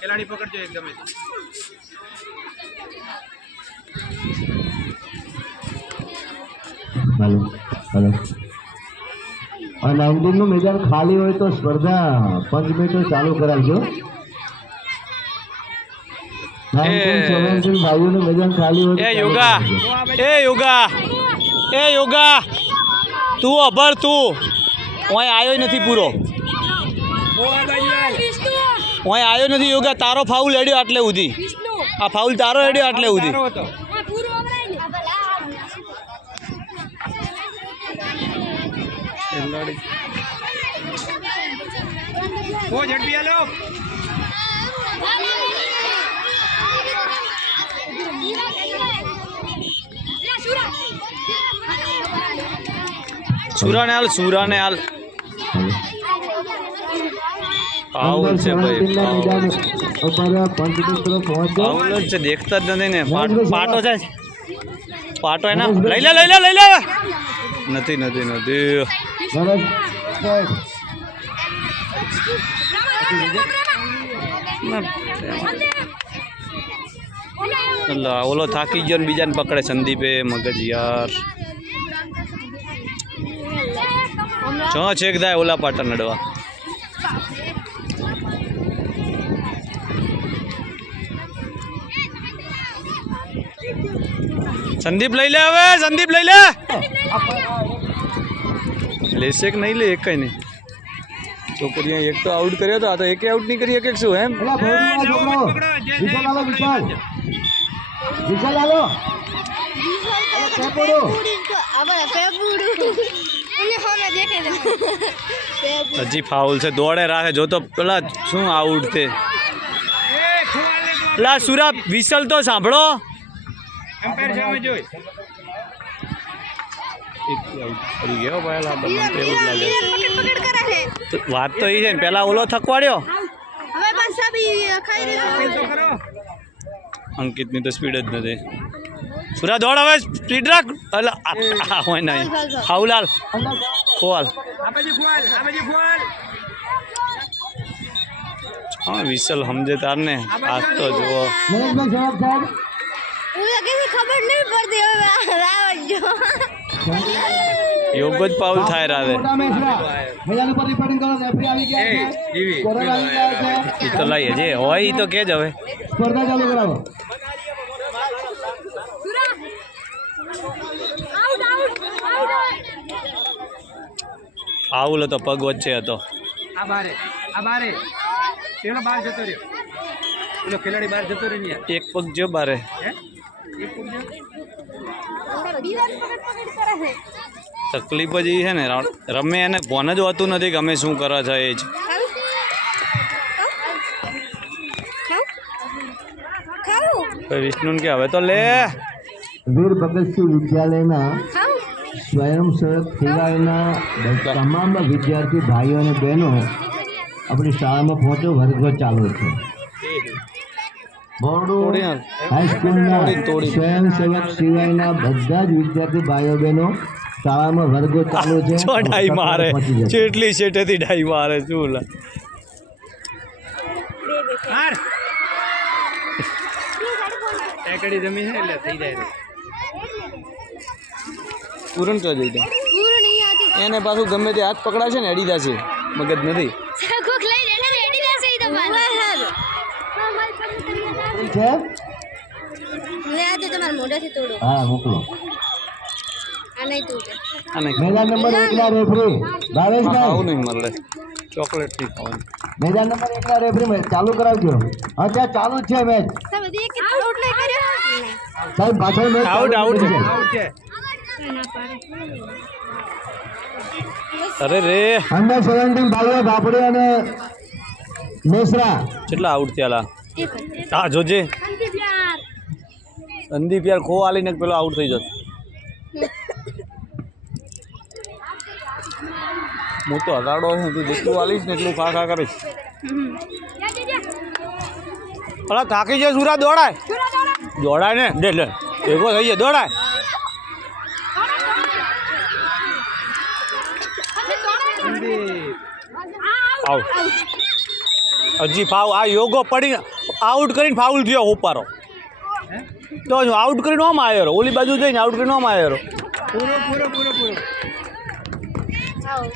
ખેલાડી પકડજો એક ગમે हेलो हेलो और 19 નું મેદાન ખાલી હોય તો સ્પર્ધા 5 મિનિટ ચાલુ કરાવજો 19-17 ભાઈઓનું મેદાન ખાલી હોય એ યોગા તું અભર તું ઓય આવ્યો નથી પૂરો ઓય આવ્યો નથી યોગા તારો ફાઉલ હેડ્યો આટલે સુધી આ ફાઉલ તારો હેડ્યો આટલે સુધી वो झटपी आलो सूरा ने हाल फाउल से भाई फाउल से देखता ज नहीं ने पाटो है पाटो है ना लई ले नथी ओलो थाकी गयो बीजा ने पकड़े संदीपे मगज यार छो छेक दाय ओला पाटा नडवा संदीप लई ले हवे संदीप लई ले लेसे नहीं ले एक नहीं छोकरियां एक तो आउट कर्यो तो एक आउट नहीं करी एक शू है हजी फाउल से दौड़े रहा जो तो पेला शू आउट थे पेला सूरा विसल तो सांभळो एम्पायर सामे जोई વાત તો એ છે ને પેલા ઓલો થકવાડ્યો અંકિત ની તો સ્પીડ જ નથી સુરા દોડ હવે સ્પીડ રાખ એટલે હોય નહીં ફાઉલ ખોલ હા વિસલ સમજે તાર ને આજ તો જુઓ ખબર નહીં પડતી યોગ જ પાઉલ થાય રાવે તો લઈએ જે હોય એ તો કે જ હવે સ્પર્ધા ચાલુ કરાવો ફાઉલ હતો પગ વચ્ચે હતો આ બારે પેલો બહાર જતો રહ્યો પેલો ખેલાડી બહાર જતો રહ્યો ને એક પગ જો બારે તકલીફ જ એ છે ને રમે એને ફોન જ હોતું નથી કે અમે શું કરે છે એ જ વિષ્ણુ કે હવે તો લે વીર ભગતસિંહ વિદ્યાલયના સ્વયંસેવક સેવાના તમામ વિદ્યાર્થી ભાઈઓ અને બહેનો આપણી શાળામાં પહોંચો વર્ગો ચાલુ છે બોરડું હાઈસ્કૂલના સ્વયંસેવક સિવાયના બધા જ વિદ્યાર્થી ભાઈઓ બહેનો શાળામાં વર્ગો ચાલુ છે ડાઈ મારે જેટલી શેઠેથી ડાઈ મારે શું એકડી જમી છે એટલે થઈ જાય પૂરણ તો જઈ એને પાછું ગમે તે હાથ પકડા છે ને અડી જશે મગજ નથી હા મોકલો મેદાન નંબર 1 ના રેફરી ભાવેશભાઈ આવું નહીં મરલે ચોકલેટ થી ખાવાનું મેદાન નંબર 1 ના રેફરી ચાલુ કરાવજો હા ત્યાં ચાલુ જ છે મેચ સાહેબ પાછળ મેચ આઉટ છે અરે રે અંદર 17 ભાઈઓ બાપડી અને મેસરા કેટલા આઉટ થયેલા હા જોજે સંદીપ યાર ખો આલીને પેલો આઉટ થઈ જતો મોટો હગાડો છે તું જેટલું આલીશ ને એટલું ખા કરીશ અલા થાકી જાય સુરા દોડાય ને લે ભેગો થઈ જાય દોડાય આવ હજી ફાઉલ આ યોગો પડીને આઉટ કરીને ફાઉલ થયો ઉપારો હે તો આઉટ કરીને ઓમ આવ્યો ઓલી બાજુ જઈને આઉટ કરીને ઓમ આવ્યો પૂરો પૂરો પૂરો પૂરો આવો